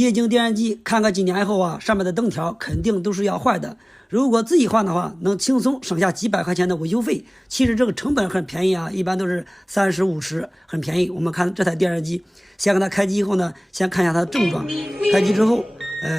液晶电视机看个几年以后啊，上面的灯条肯定都是要坏的。如果自己换的话，能轻松省下几百块钱的维修费。其实这个成本很便宜啊，一般都是30、50，很便宜。我们看这台电视机，先给它开机以后呢，先看一下它的症状。开机之后，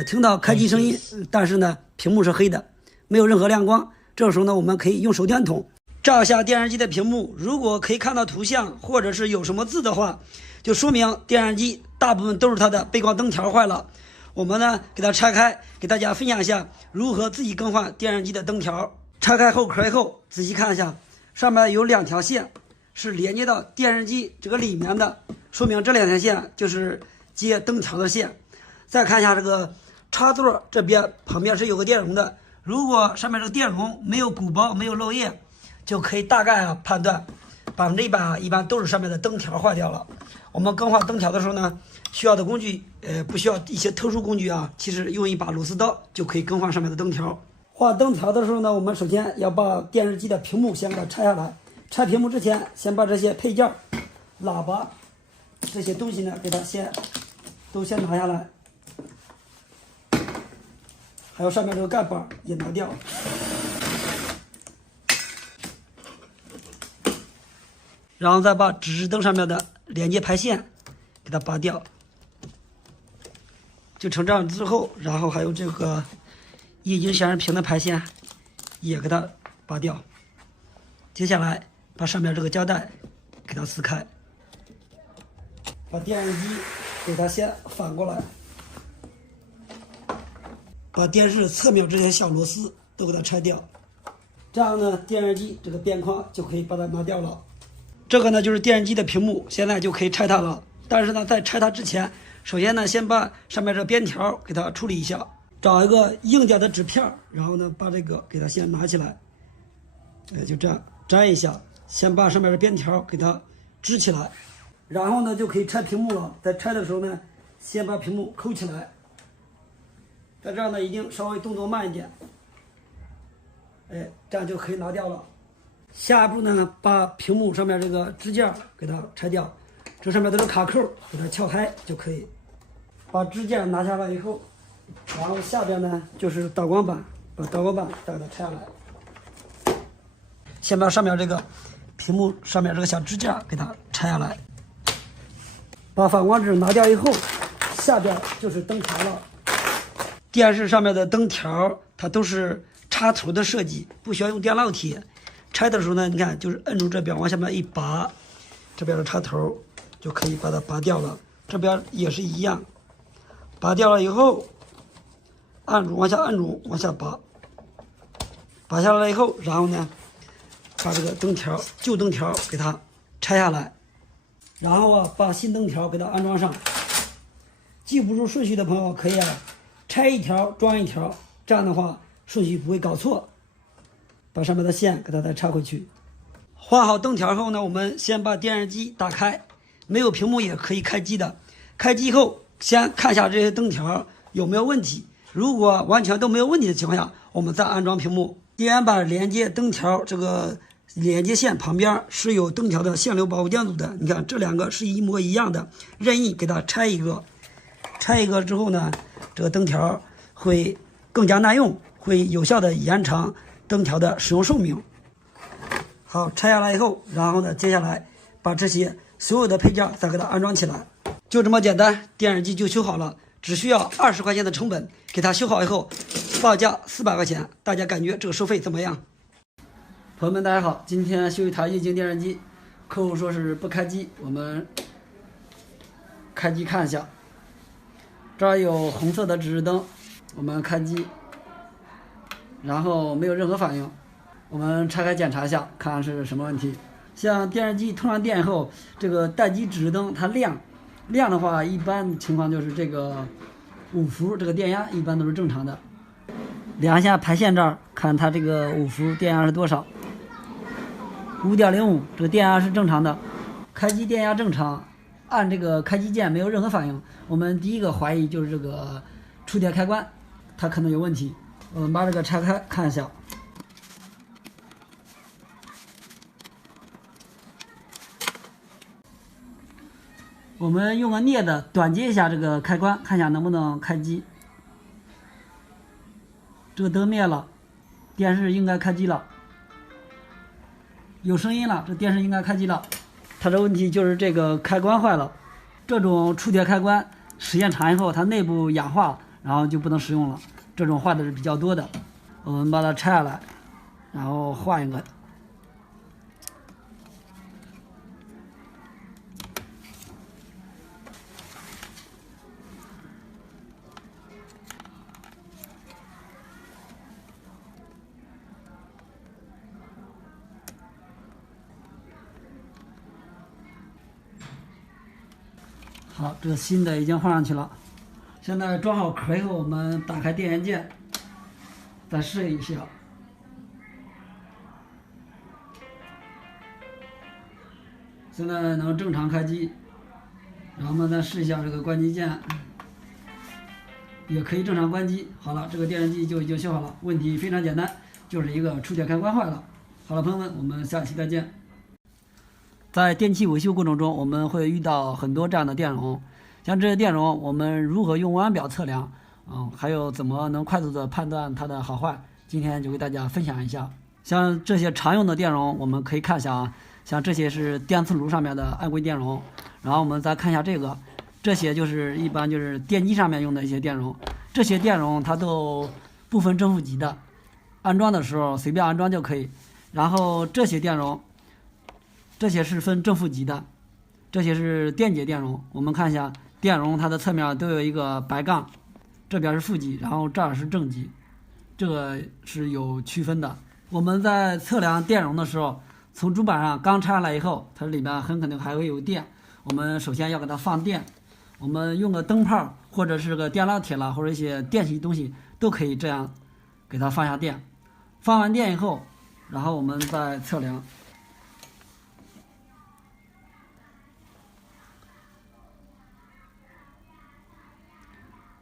听到开机声音，但是呢，屏幕是黑的，没有任何亮光。这个时候呢，我们可以用手电筒照一下电视机的屏幕，如果可以看到图像或者是有什么字的话，就说明电视机大部分都是它的背光灯条坏了。我们呢给它拆开，给大家分享一下如何自己更换电视机的灯条。拆开后壳以后，仔细看一下，上面有2条线是连接到电视机这个里面的，说明这2条线就是接灯条的线。再看一下这个插座这边旁边是有个电容的，如果上面这个电容没有鼓包没有漏液，就可以大概判断100%一般都是上面的灯条坏掉了。我们更换灯条的时候呢，需要的工具不需要一些特殊工具啊，其实用一把螺丝刀就可以更换上面的灯条。换灯条的时候呢，我们首先要把电视机的屏幕先给它拆下来。拆屏幕之前，先把这些配件、喇叭这些东西呢，给它先拿下来，还有上面这个盖板也拿掉。然后再把指示灯上面的连接排线给它拔掉，就成这样之后，然后还有这个液晶显示屏的排线也给它拔掉。接下来把上面这个胶带给它撕开，把电视机给它先反过来，把电视侧面这些小螺丝都给它拆掉，这样呢，电视机这个边框就可以把它拿掉了。这个呢就是电视机的屏幕，现在就可以拆它了。但是呢，在拆它之前，首先呢，先把上面这边条给它处理一下，找一个硬点的纸片，然后呢，把这个给它先拿起来，就这样粘一下，先把上面的边条给它支起来，然后呢就可以拆屏幕了。在拆的时候呢，先把屏幕扣起来，在这儿呢一定稍微动作慢一点，这样就可以拿掉了。下一步呢，把屏幕上面这个支架给它拆掉，这上面都是卡扣，给它撬开就可以。把支架拿下来以后，然后下边呢就是导光板，把导光板再给它拆下来。先把上面这个屏幕上面这个小支架给它拆下来，把反光纸拿掉以后，下边就是灯条了。电视上面的灯条它都是插头的设计，不需要用电烙铁。拆的时候呢，你看就是摁住这边往下面一拔，这边的插头就可以把它拔掉了。这边也是一样，拔掉了以后，按住往下按住往下拔，拔下来以后，然后呢，把这个灯条旧灯条给它拆下来，然后把新灯条给它安装上。记不住顺序的朋友可以拆一条装一条，这样的话顺序不会搞错。把上面的线给它再插回去。换好灯条后呢，我们先把电视机打开，没有屏幕也可以开机的。开机后，先看一下这些灯条有没有问题，如果完全都没有问题的情况下，我们再安装屏幕。电源板连接灯条这个连接线旁边是有灯条的线流保护电阻的，你看这2个是一模一样的，任意给它拆一个。拆一个之后呢，这个灯条会更加耐用，会有效的延长灯条的使用寿命。好，拆下来以后，然后呢，接下来把这些所有的配件再给它安装起来，就这么简单，电视机就修好了，只需要20块钱的成本，给它修好以后，报价400块钱，大家感觉这个收费怎么样？朋友们，大家好，今天修一台液晶电视机，客户说是不开机，我们开机看一下，这儿有红色的指示灯，我们开机。然后没有任何反应，我们拆开检查一下，看是什么问题。像电视机通上电以后，这个待机指示灯它亮的话，一般情况就是这个5伏这个电压一般都是正常的。量一下排线这儿，看它这个5伏电压是多少，5.05，这个电压是正常的。开机电压正常，按这个开机键没有任何反应，我们第一个怀疑就是这个触电开关它可能有问题。我们把这个拆开看一下，我们用个镊子短接一下这个开关，看一下能不能开机。这个灯灭了，电视应该开机了，有声音了，这电视应该开机了。它的问题就是这个开关坏了。这种触电开关时间长以后，它内部氧化，然后就不能使用了。这种坏的是比较多的，我们把它拆下来，然后换一个。好，这个新的已经换上去了。现在装好壳以后，我们打开电源键，再试一下。现在能正常开机。然后我们再试一下这个关机键，也可以正常关机。好了，这个电视机就已经修好了。问题非常简单，就是一个触电开关坏了。好了，朋友们，我们下期再见。在电器维修过程中，我们会遇到很多这样的电容，像这些电容，我们如何用弯表测量，还有怎么能快速的判断它的好坏，今天就给大家分享一下。像这些常用的电容，我们可以看一下啊，像这些是电磁炉上面的暗硅电容，然后我们再看一下这个，这些就是一般就是电机上面用的一些电容，这些电容它都不分正负极的，安装的时候随便安装就可以。然后这些电容，这些是分正负极的，这些是电解电容。我们看一下电容，它的侧面都有一个白杠，这边是负极，然后这儿是正极，这个是有区分的。我们在测量电容的时候，从主板上刚拆下来以后，它里面很可能还会有电。我们首先要给它放电，我们用个灯泡或者是个电烙铁了，或者一些电器东西都可以这样给它放下电。放完电以后，然后我们再测量。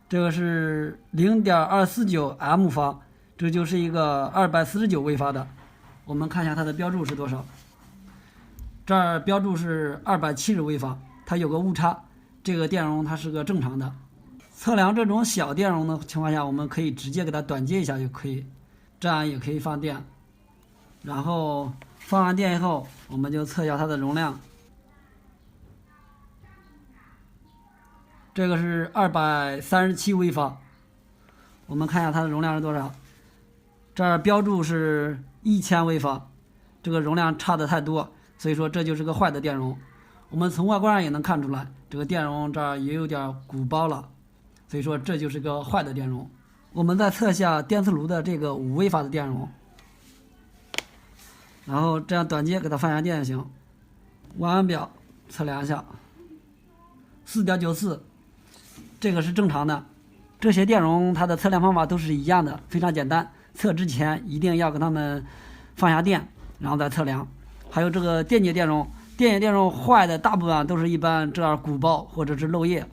这个是 0.249 M 方，这就是一个249微发的。我们看一下它的标注是多少。这儿标注是270微发，它有个误差，这个电容它是个正常的。测量这种小电容的情况下，我们可以直接给它短接一下就可以，这样也可以放电。然后放完电以后，我们就测一下它的容量。这个是237微发，我们看一下它的容量是多少。这儿标注是1000微发，这个容量差的太多，所以说这就是个坏的电容。我们从外观上也能看出来，这个电容这儿也有点鼓包了，所以说这就是个坏的电容。我们再测一下电磁炉的这个5微发的电容，然后这样短接给它放下电就行。弯表测量一下，4.94。这个是正常的。这些电容它的测量方法都是一样的，非常简单。测之前一定要给它们放下电，然后再测量。还有这个电解电容，电解电容坏的大部分都是一般这样鼓包或者是漏液，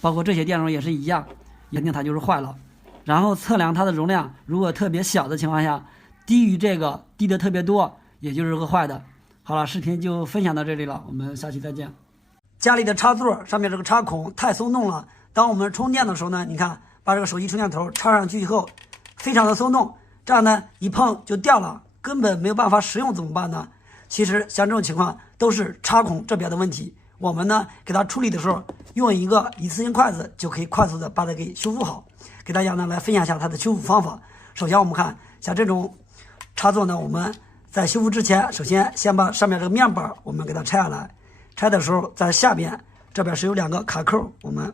包括这些电容也是一样，一定它就是坏了。然后测量它的容量，如果特别小的情况下，低于这个低的特别多，也就是个坏的。好了，视频就分享到这里了，我们下期再见。家里的插座上面这个插孔太松动了。当我们充电的时候呢，你看把这个手机充电头插上去以后，非常的松动，这样呢一碰就掉了，根本没有办法使用，怎么办呢？其实像这种情况都是插孔这边的问题，我们呢给它处理的时候，用一个一次性筷子就可以快速的把它给修复好。给大家呢来分享一下它的修复方法。首先我们看像这种插座呢，我们在修复之前，首先先把上面这个面板我们给它拆下来，拆的时候在下边这边是有2个卡扣，我们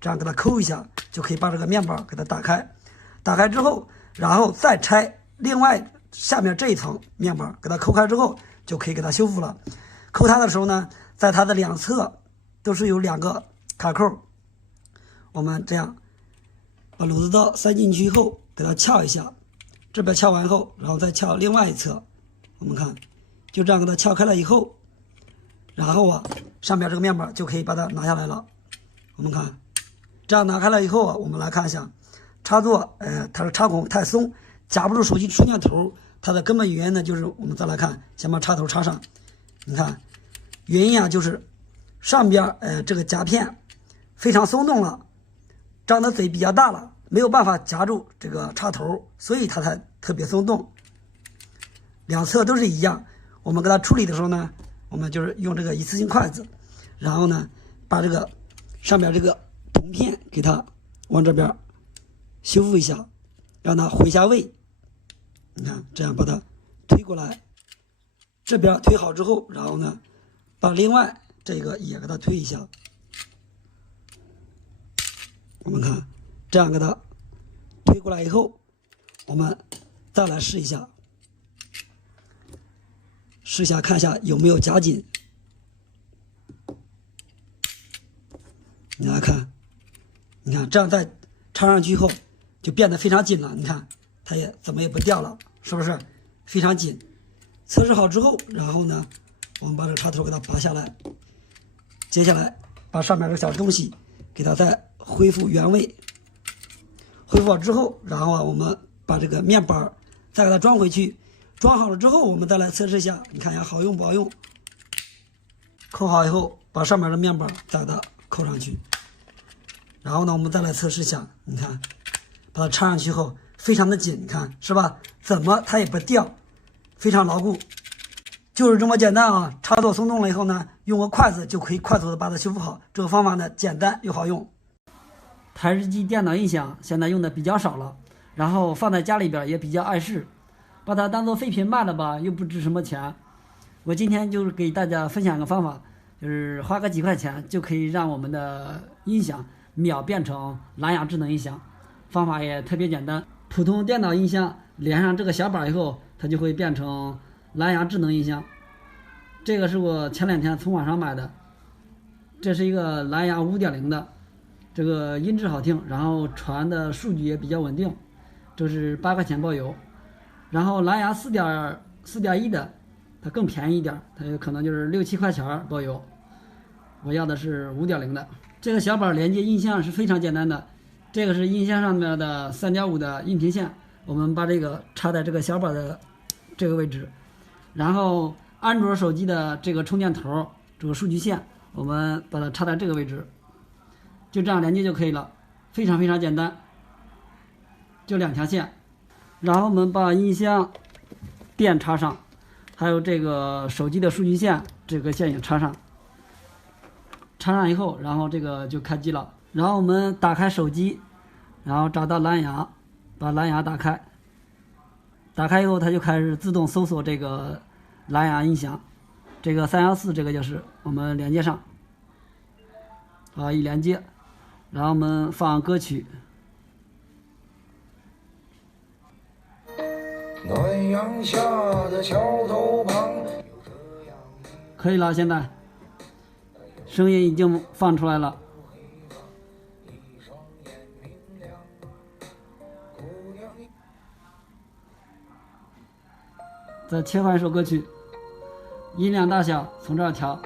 这样给它抠一下，就可以把这个面板给它打开。打开之后，然后再拆另外下面这一层面板，给它抠开之后，就可以给它修复了。抠它的时候呢，在它的两侧都是有2个卡扣，我们这样把镂子刀塞进去以后，给它撬一下，这边撬完后，然后再撬另外一侧。我们看，就这样给它撬开了以后，然后上面这个面板就可以把它拿下来了。我们看。这样拿开了以后我们来看一下插座，它的插孔太松，夹不住手机充电头。它的根本原因呢，就是我们再来看，先把插头插上。你看，原因就是上边这个夹片非常松动了，张的嘴比较大了，没有办法夹住这个插头，所以它才特别松动。两侧都是一样，我们给它处理的时候呢，我们就是用这个一次性筷子，然后呢把这个上边这个铜片给它往这边修复一下，让它回下位。你看，这样把它推过来，这边推好之后，然后呢把另外这个也给它推一下。我们看，这样给它推过来以后，我们再来试一下，看一下有没有夹紧。你来看，你看这样再插上去以后就变得非常紧了。你看它也怎么也不掉了，是不是非常紧？测试好之后，然后呢我们把这个插头给它拔下来，接下来把上面这个小东西给它再恢复原位。恢复好之后，然后我们把这个面板再给它装回去。装好了之后，我们再来测试一下，你看一下好用不好用。扣好以后，把上面的面板再给它扣上去。然后呢，我们再来测试一下，你看，把它插上去后非常的紧，你看是吧？怎么它也不掉，非常牢固，就是这么简单啊！插座松动了以后呢，用个筷子就可以快速的把它修复好。这个方法呢，简单又好用。台式机电脑音响现在用的比较少了，然后放在家里边也比较碍事，把它当做废品卖了吧，又不值什么钱。我今天就是给大家分享个方法，就是花个几块钱就可以让我们的音响秒变成蓝牙智能音响。方法也特别简单，普通电脑音响连上这个小板以后，它就会变成蓝牙智能音响。这个是我前2天从网上买的，这是一个蓝牙5.0的，这个音质好听，然后传的数据也比较稳定，这是8块钱包邮。然后蓝牙4.1的，它更便宜一点，它可能就是6、7块钱包邮。我要的是5.0的。这个小板连接音箱是非常简单的，这个是音箱上面的3.5的音频线，我们把这个插在这个小板的这个位置，然后安卓手机的这个充电头，这个数据线，我们把它插在这个位置，就这样连接就可以了，非常非常简单，就2条线。然后我们把音箱电插上，还有这个手机的数据线，这个线也插上。插上以后，然后这个就开机了。然后我们打开手机，然后找到蓝牙，把蓝牙打开。打开以后，它就开始自动搜索这个蓝牙音响。这个314这个就是我们连接上。好，一连接，然后我们放歌曲。暖阳下的桥头旁，可以了，现在声音已经放出来了。再切换一首歌曲，音量大小从这儿调，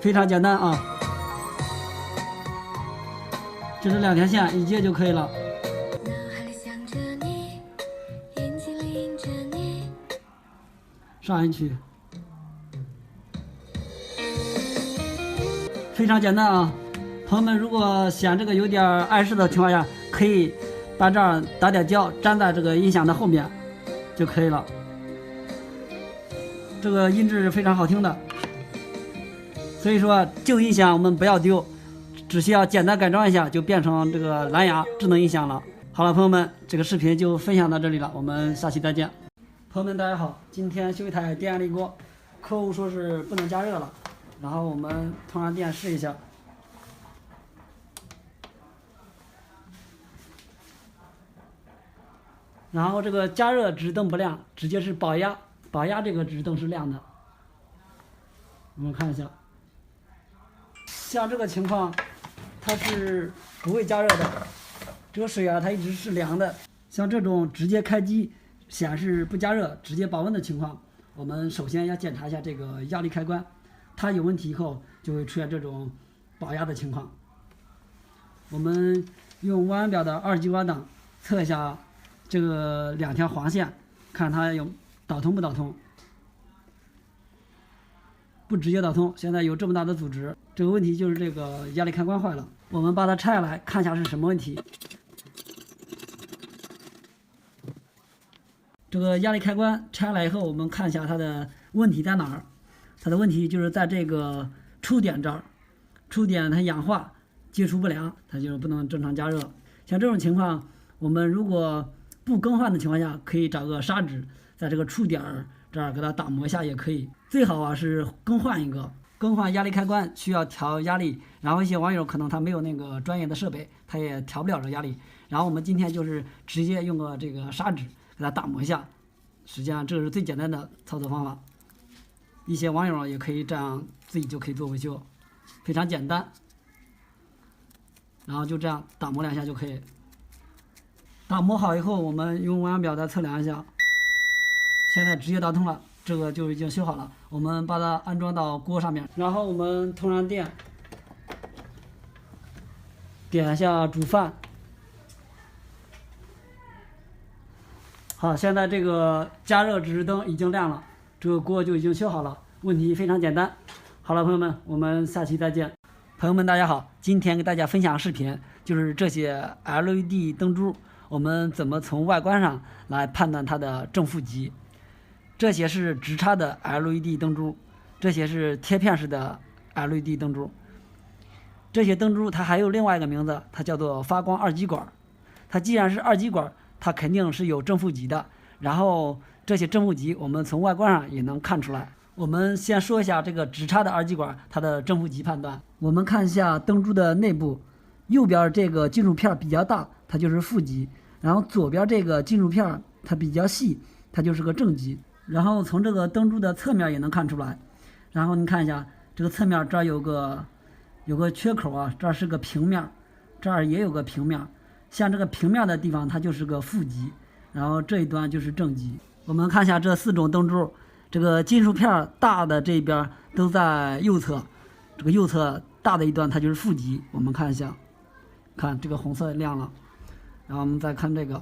非常简单啊。这是2条线，一接就可以了。上一曲，非常简单啊。朋友们，如果嫌这个有点碍事的情况下，可以把这儿打点胶，粘在这个音响的后面就可以了。这个音质是非常好听的，所以说旧音响我们不要丢，只需要简单改装一下，就变成这个蓝牙智能音响了。好了，朋友们，这个视频就分享到这里了，我们下期再见。朋友们，大家好，今天修一台电压力锅，客户说是不能加热了，然后我们通上电试一下。然后这个加热直灯不亮，直接是保压这个直灯是亮的。我们看一下，像这个情况它是不会加热的，这个水啊它一直是凉的。像这种直接开机显示不加热直接保温的情况，我们首先要检查一下这个压力开关，它有问题以后就会出现这种保压的情况。我们用弯弯表的2级关档测一下这个2条黄线，看它有导通不导通。不直接导通，现在有这么大的阻值，这个问题就是这个压力开关坏了。我们把它拆下来看一下是什么问题。这个压力开关拆下来以后，我们看一下它的问题在哪儿。它的问题就是在这个触点这儿，触点它氧化接触不良，它就不能正常加热。像这种情况，我们如果不更换的情况下，可以找个砂纸在这个触点这儿给它打磨一下也可以。最好啊是更换一个。更换压力开关需要调压力，然后一些网友可能他没有那个专业的设备，他也调不了这压力。然后我们今天就是直接用个这个砂纸给它打磨一下，实际上这是最简单的操作方法。一些网友也可以这样自己就可以做维修，非常简单。然后就这样打磨2下就可以。打磨好以后，我们用温阳表再测量一下，现在直接打通了。这个就已经修好了，我们把它安装到锅上面，然后我们通上电，点一下煮饭。好，现在这个加热指示灯已经亮了，这个锅就已经修好了，问题非常简单。好了，朋友们，我们下期再见。朋友们，大家好，今天给大家分享视频，就是这些 LED 灯珠，我们怎么从外观上来判断它的正负极。这些是直插的 LED 灯珠，这些是贴片式的 LED 灯珠。这些灯珠它还有另外一个名字，它叫做发光二极管。它既然是二极管，它肯定是有正负极的。然后这些正负极我们从外观上也能看出来。我们先说一下这个直插的二极管它的正负极判断。我们看一下灯珠的内部，右边这个金属片比较大，它就是负极。然后左边这个金属片它比较细，它就是个正极。然后从这个灯珠的侧面也能看出来，然后你看一下这个侧面，这儿有个缺口啊，这儿是个平面，这儿也有个平面，像这个平面的地方它就是个负极，然后这一端就是正极。我们看一下这4种灯珠，这个金属片大的这边都在右侧，这个右侧大的一端它就是负极。我们看一下，看这个红色亮了，然后我们再看这个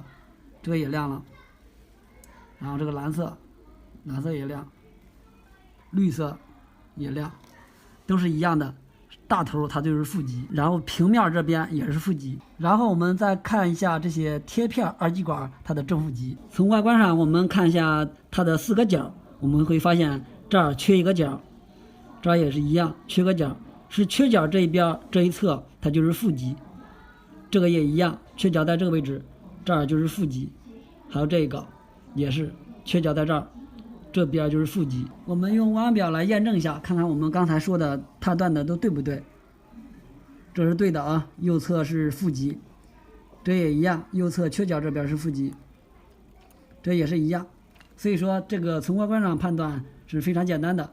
也亮了，然后这个蓝色也亮，绿色也亮，都是一样的，大头它就是负极，然后平面这边也是负极。然后我们再看一下这些贴片二极管它的正负极。从外观上我们看一下它的4个角，我们会发现这儿缺一个角，这儿也是一样缺个角，是缺角这一边这一侧它就是负极，这个也一样，缺角在这个位置，这儿就是负极，还有这个也是缺角在这儿，这边就是负极。我们用温阳表来验证一下，看看我们刚才说的判断的都对不对。这是对的啊，右侧是负极，这也一样，右侧缺角这边是负极，这也是一样。所以说这个从外观上判断是非常简单的，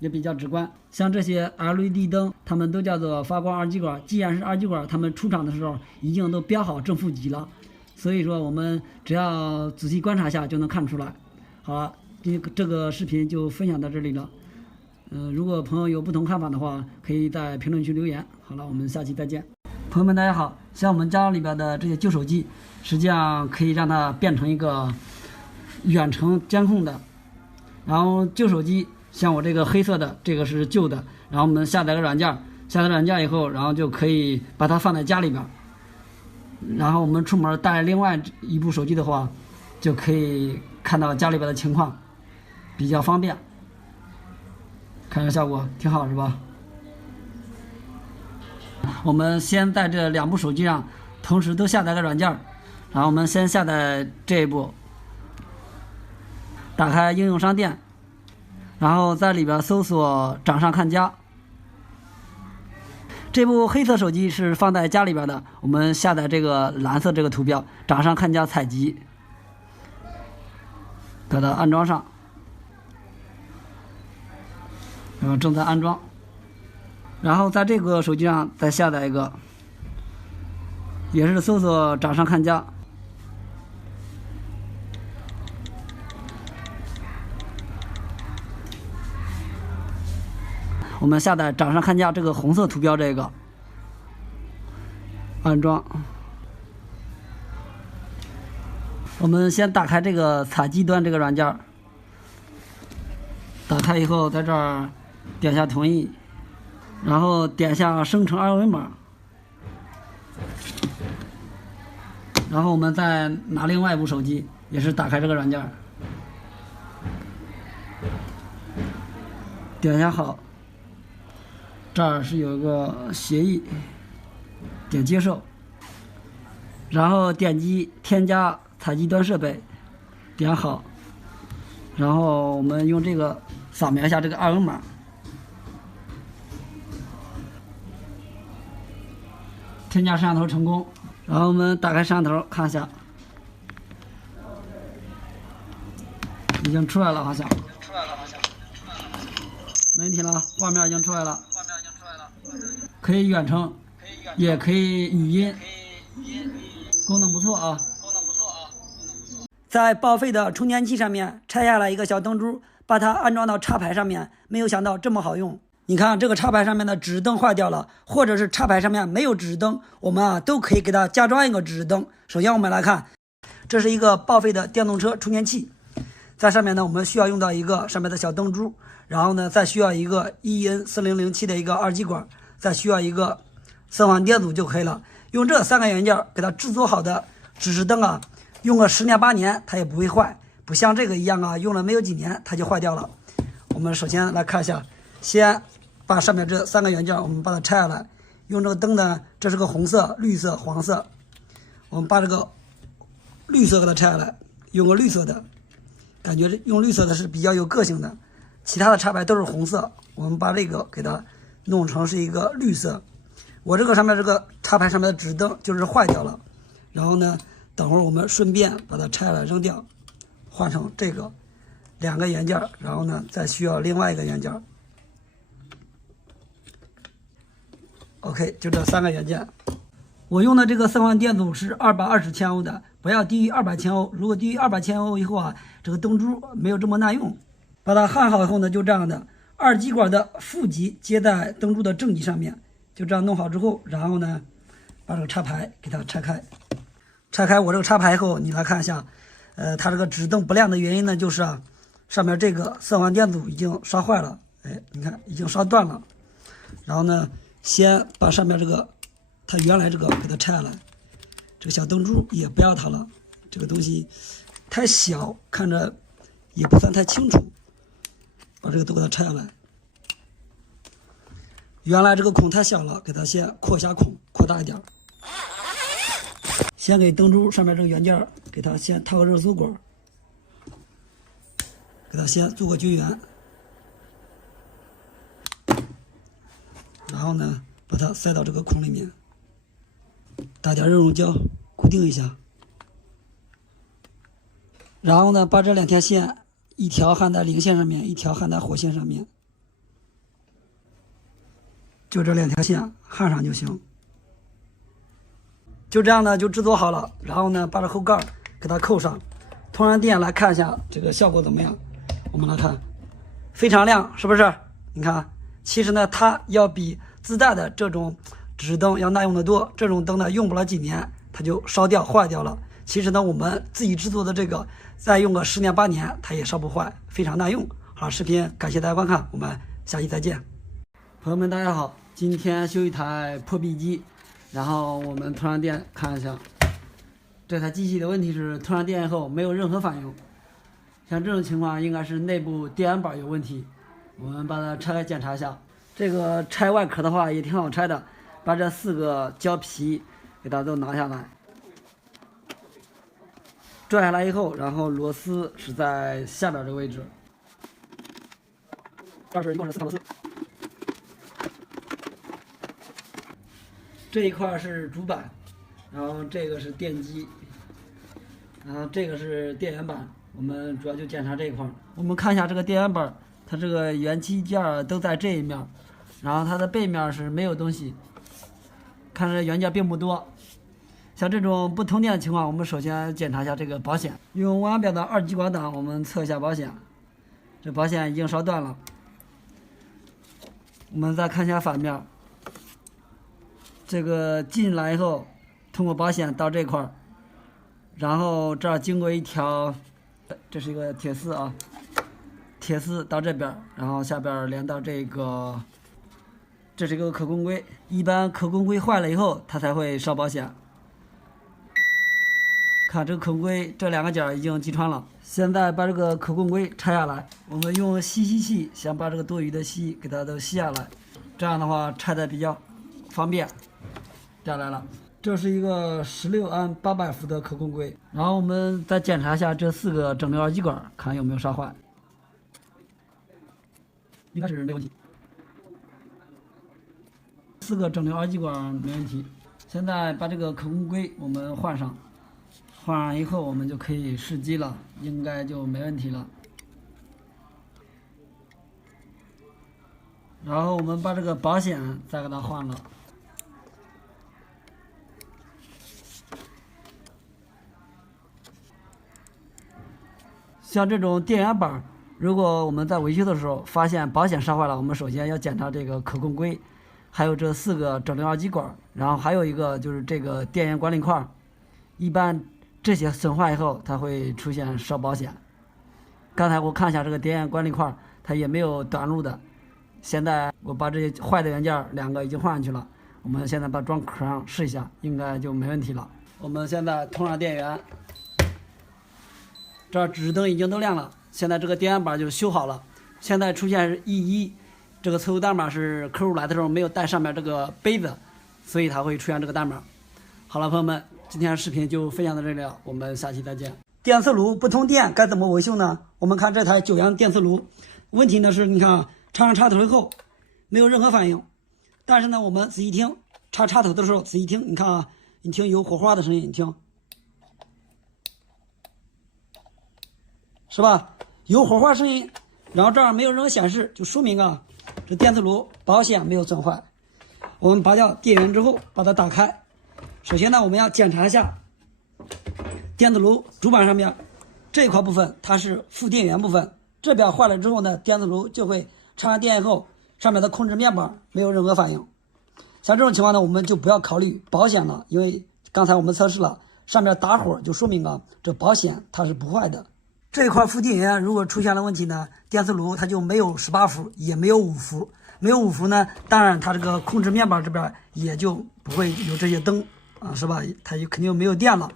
也比较直观。像这些 LED 灯，它们都叫做发光二极管。既然是二极管，它们出厂的时候已经都标好正负极了，所以说我们只要仔细观察一下就能看出来。好了，这个视频就分享到这里了。如果朋友有不同看法的话，可以在评论区留言。好了，我们下期再见。朋友们，大家好。像我们家里边的这些旧手机，实际上可以让它变成一个远程监控的。然后旧手机，像我这个黑色的，这个是旧的。然后我们下载个软件，下载软件以后，然后就可以把它放在家里边。然后我们出门带另外一部手机的话，就可以看到家里边的情况，比较方便。看这效果挺好是吧？我们先在这2部手机上同时都下载个软件，然后我们先下载这一部，打开应用商店，然后在里边搜索掌上看家。这部黑色手机是放在家里边的，我们下载这个蓝色这个图标掌上看家采集，把它安装上。正在安装，然后在这个手机上再下载一个，也是搜索掌上看家，我们下载掌上看家这个红色图标，这个安装。我们先打开这个采集端这个软件，打开以后在这儿点下同意，然后点下生成二维码，然后我们再拿另外一部手机，也是打开这个软件，点下好，这儿是有一个协议，点接受，然后点击添加采集端设备，点好，然后我们用这个扫描一下这个二维码，添加摄像头成功，然后我们打开摄像头看一下，已经出来了，好像没问题了，画面已经出来了，可以远程，也可以语音，功能不错啊。在报废的充电器上面拆下来一个小灯珠，把它安装到插排上面，没有想到这么好用。你看这个插排上面的指示灯坏掉了，或者是插排上面没有指示灯，我们都可以给它加装一个指示灯。首先我们来看，这是一个报废的电动车充电器，在上面呢我们需要用到一个上面的小灯珠，然后呢再需要一个 EN4007的一个二极管，再需要一个色环电阻就可以了。用这3个元件给它制作好的指示灯啊，用个10年8年它也不会坏，不像这个一样啊，用了没有几年它就坏掉了。我们首先来看一下，先把上面这3个元件我们把它拆下来，用这个灯呢，这是个红色、绿色、黄色，我们把这个绿色给它拆下来，用个绿色的，感觉用绿色的是比较有个性的，其他的插排都是红色，我们把这个给它弄成是一个绿色。我这个上面这个插排上面的指灯就是坏掉了，然后呢等会儿我们顺便把它拆下来扔掉，换成这个2个元件，然后呢再需要另外一个元件。OK， 就这3个元件。我用的这个色环电阻是220千欧的，不要低于200千欧。如果低于200千欧以后啊，这个灯珠没有这么耐用。把它焊好以后呢，就这样的，二极管的负极接在灯珠的正极上面，就这样弄好之后，然后呢，把这个插排给它拆开。拆开我这个插排以后，你来看一下，它这个指灯不亮的原因呢，就是啊，上面这个色环电阻已经烧坏了，哎，你看已经烧断了。然后呢，先把上面这个它原来这个给它拆下来，这个小灯珠也不要它了，这个东西太小，看着也不算太清楚，把这个都给它拆下来。原来这个孔太小了，给它先扩一下孔，扩大一点。先给灯珠上面这个元件给它先套个热缩管，给它先做个绝缘，然后呢把它塞到这个孔里面，打点热熔胶固定一下，然后呢把这2条线，一条焊在零线上面，一条焊在火线上面，就这2条线焊上就行。就这样呢就制作好了，然后呢把这后盖给它扣上，通上电来看一下这个效果怎么样。我们来看，非常亮，是不是？你看，其实呢它要比自带的这种指示灯要耐用的多，这种灯呢用不了几年它就烧掉坏掉了。其实呢我们自己制作的这个再用个10年8年它也烧不坏，非常耐用。好，视频感谢大家观看，我们下期再见。朋友们大家好，今天修一台破壁机，然后我们通上电看一下，这台机器的问题是通上电以后没有任何反应，像这种情况应该是内部电源板有问题。我们把它拆开检查一下。这个拆外壳的话也挺好拆的，把这4个胶皮给它都拿下来，拽下来以后，然后螺丝是在下边这个位置，这是一共是4颗螺丝。这一块是主板，然后这个是电机，然后这个是电源板。我们主要就检查这一块。我们看一下这个电源板，它这个元器件都在这一面，然后它的背面是没有东西，看着元件并不多。像这种不通电的情况，我们首先检查一下这个保险，用5A的二极管档，我们测一下保险。这保险已经烧断了。我们再看一下反面。这个进来以后，通过保险到这块儿，然后这儿经过一条，这是一个铁丝啊，铁丝到这边，然后下边连到这个，这是一个可控柜。一般可控柜坏了以后，它才会烧保险。看这个可控柜这2个角已经击穿了。现在把这个可控柜拆下来，我们用吸器先把这个多余的锡给它都吸下来，这样的话拆的比较方便。下来了。这是一个16安800伏的可控柜，然后我们再检查一下这4个整流二极管，看有没有烧坏。应该是没问题，4个整流二极管没问题。现在把这个可控柜我们换上，换上以后我们就可以试机了，应该就没问题了。然后我们把这个保险再给它换了。像这种电源板，如果我们在维修的时候发现保险烧坏了，我们首先要检查这个可控柜，还有这4个整流二极管，然后还有一个就是这个电源管理块。一般这些损坏以后，它会出现烧保险。刚才我看一下这个电源管理块，它也没有短路的。现在我把这些坏的元件2个已经换上去了，我们现在把装壳上试一下，应该就没问题了。我们现在通上电源。这指示灯已经都亮了，现在这个电源板就修好了。现在出现是 E1， 这个错误代码是客户来的时候没有带上面这个杯子，所以它会出现这个代码。好了，朋友们，今天视频就分享到这里了，我们下期再见。电磁炉不通电该怎么维修呢？我们看这台9阳电磁炉，问题呢是你看啊，插上插头以后没有任何反应，但是呢我们仔细听，插插头的时候仔细听，你看啊，你听有火花的声音，你听。是吧？有火花声音，然后这儿没有任何显示，就说明啊，这电磁炉保险没有损坏。我们拔掉电源之后，把它打开。首先呢，我们要检查一下电磁炉主板上面这一块部分，它是负电源部分。这边坏了之后呢，电磁炉就会插上电以后，上面的控制面板没有任何反应。像这种情况呢，我们就不要考虑保险了，因为刚才我们测试了，上面打火就说明啊，这保险它是不坏的。这一块负电源如果出现了问题呢，电磁炉它就没有18伏，也没有5伏，没有5伏呢，当然它这个控制面板这边也就不会有这些灯啊，是吧？它就肯定没有电了。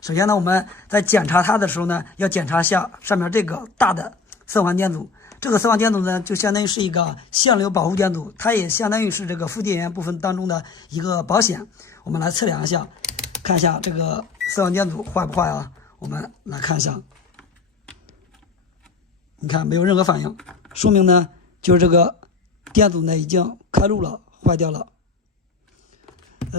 首先呢，我们在检查它的时候呢，要检查一下上面这个大的4环电阻。这个4环电阻呢，就相当于是一个限流保护电阻，它也相当于是这个负电源部分当中的一个保险。我们来测量一下，看一下这个4环电阻坏不坏啊？我们来看一下。你看没有任何反应，说明呢就是这个电阻呢已经开路了，坏掉了。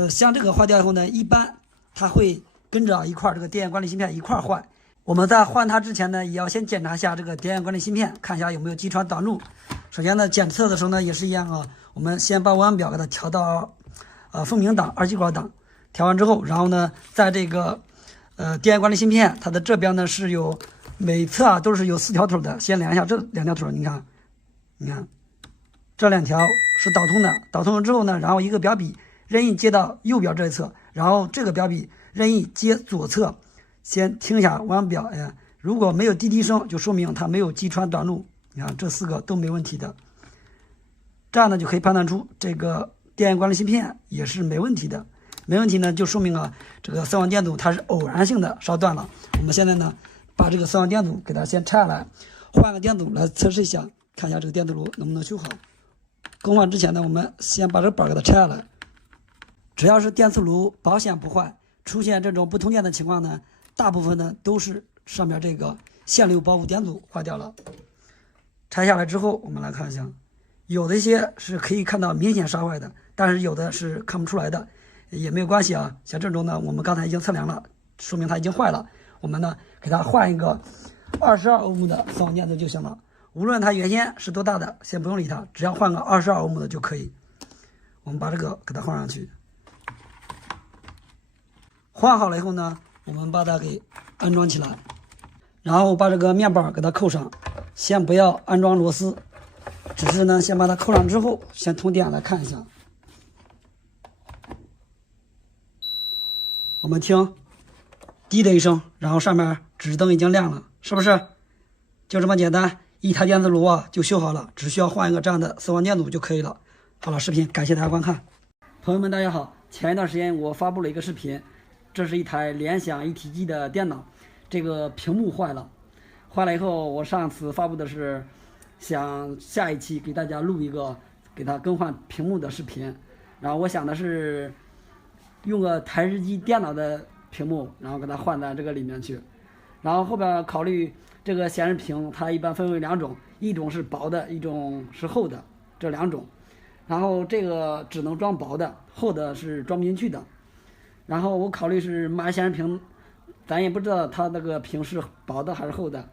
像这个坏掉以后呢，一般它会跟着一块这个电源管理芯片一块坏。我们在换它之前呢，也要先检查一下这个电源管理芯片，看一下有没有击穿短路。首先呢，检测的时候呢也是一样啊，我们先把弯表给它调到风鸣档二极管档，调完之后，然后呢，在这个电源管理芯片它的这边呢是有。每侧啊都是有4条腿的，先量一下这2条腿，你看，这2条是导通的，导通了之后呢，然后一个表笔任意接到右边这一侧，然后这个表笔任意接左侧，先听一下弯表，如果没有滴滴声，就说明它没有击穿短路，你看这4个都没问题的，这样呢就可以判断出这个电源管理芯片也是没问题的，没问题呢就说明啊这个4环电阻它是偶然性的烧断了。我们现在呢。把这个4环电阻给它先拆下来，换个电阻来测试一下，看一下这个电磁炉能不能修好。更换之前呢，我们先把这个板给它拆下来。只要是电磁炉保险不坏，出现这种不通电的情况呢，大部分呢都是上面这个限流保护电阻坏掉了。拆下来之后，我们来看一下，有的一些是可以看到明显烧坏的，但是有的是看不出来的，也没有关系啊。像这种呢，我们刚才已经测量了，说明它已经坏了。我们呢给它换一个22欧姆的4环电阻就行了。无论它原先是多大的，先不用理它，只要换个22欧姆的就可以。我们把这个给它换上去。换好了以后呢，我们把它给安装起来，然后把这个面板给它扣上。先不要安装螺丝，只是呢先把它扣上之后，先通电来看一下。我们听。滴的一声，然后上面指示灯已经亮了，是不是？就这么简单，一台电磁炉啊就修好了，只需要换一个这样的丝网电阻就可以了。好了，视频感谢大家观看。朋友们，大家好。前一段时间我发布了一个视频，这是一台联想一体机的电脑，这个屏幕坏了以后，我上次发布的是想下一期给大家录一个给它更换屏幕的视频，然后我想的是用个台式机电脑的屏幕，然后给它换在这个里面去。然后后边考虑这个显示屏，它一般分为两种，一种是薄的，一种是厚的，这两种。然后这个只能装薄的，厚的是装不进去的。然后我考虑是买显示屏，咱也不知道它那个屏是薄的还是厚的，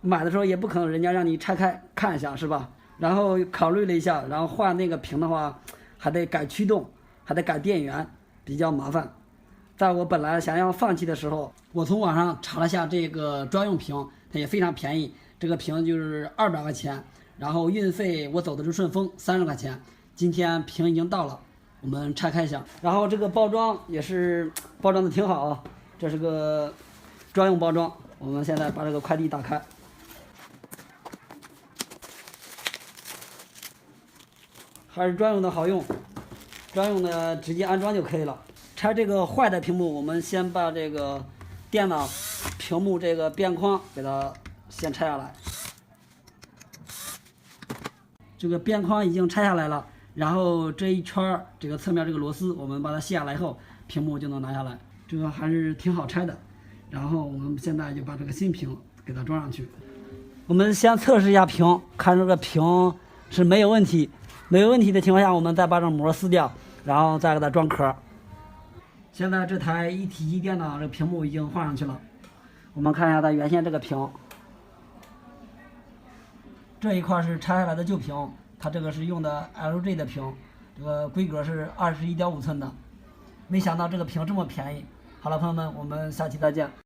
买的时候也不可能人家让你拆开看一下是吧？然后考虑了一下，然后换那个屏的话，还得改驱动，还得改电源，比较麻烦。在我本来想要放弃的时候，我从网上查了下这个专用屏，它也非常便宜，这个屏就是200块钱。然后运费我走的是顺丰，30块钱。今天屏已经到了，我们拆开一下。然后这个包装也是包装的挺好啊，这是个专用包装。我们现在把这个快递打开，还是专用的好用，专用的直接安装就可以了。拆这个坏的屏幕，我们先把这个电脑屏幕这个边框给它先拆下来。这个边框已经拆下来了，然后这一圈这个侧面这个螺丝，我们把它卸下来后，屏幕就能拿下来。这个还是挺好拆的。然后我们现在就把这个新屏给它装上去。我们先测试一下屏，看这个屏是没有问题。没有问题的情况下，我们再把这膜撕掉，然后再给它装壳。现在这台一体机电脑这个屏幕已经换上去了。我们看一下它原先这个屏。这一块是拆下来的旧屏，它这个是用的 LG 的屏，这个规格是21.5寸的。没想到这个屏这么便宜。好了，朋友们，我们下期再见。